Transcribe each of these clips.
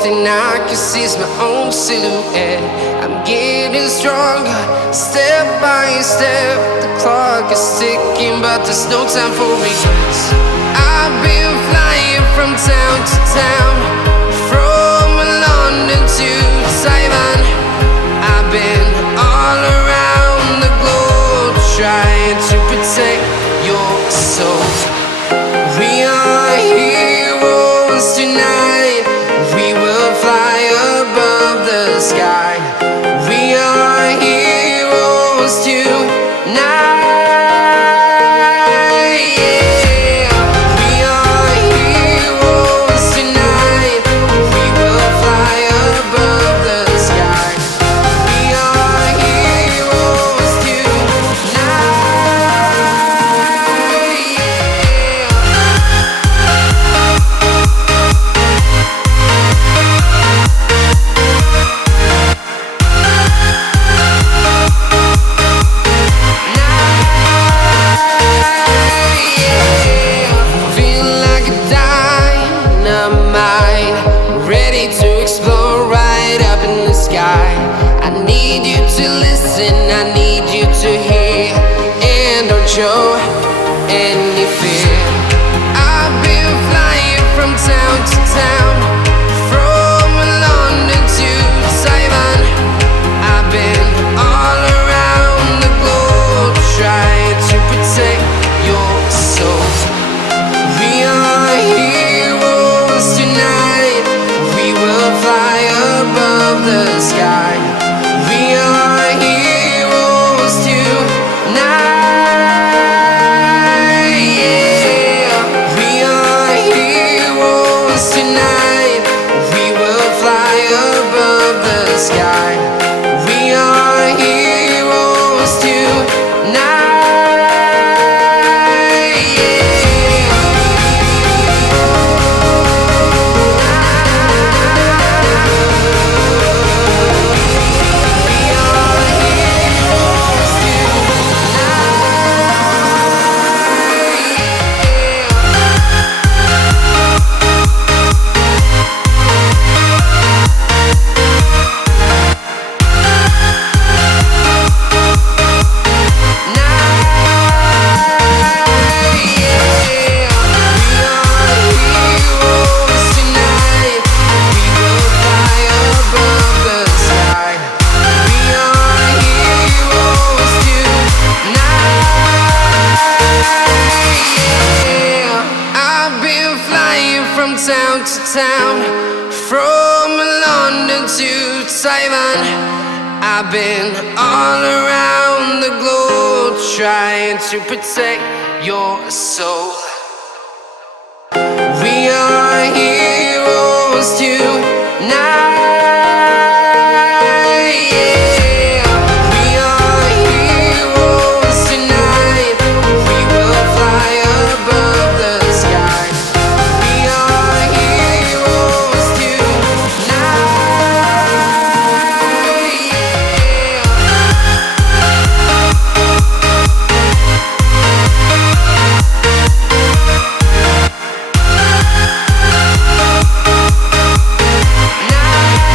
thing I can see is my own silhouette. I'm getting stronger, step by step. The clock is ticking, but there's no time for regrets. I've been flying from town to town, from London to Taiwan. I've been all around the globe, trying to protect your soul. We are heroes tonight. We will fly above the sky. We are heroes tonight. Yeah. We are heroes tonight. We will fly above the sky. We are heroes tonight. I need you to hear and don't show any fear. I've been flying from town to town, from London to Taiwan. I've been all around the globe, trying to protect your soul. We are heroes tonight. We will fly above the sky. We are heroes tonight. Yeah. We are heroes tonight. We will fly above the sky. We are heroes tonight. From town to town, from London to Taiwan. I've been all around the globe, trying to protect your soul. We are heroes tonight. Now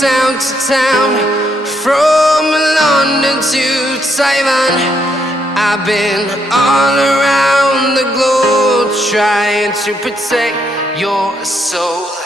town to town, from London to Taiwan. I've been all around the globe trying to protect your soul.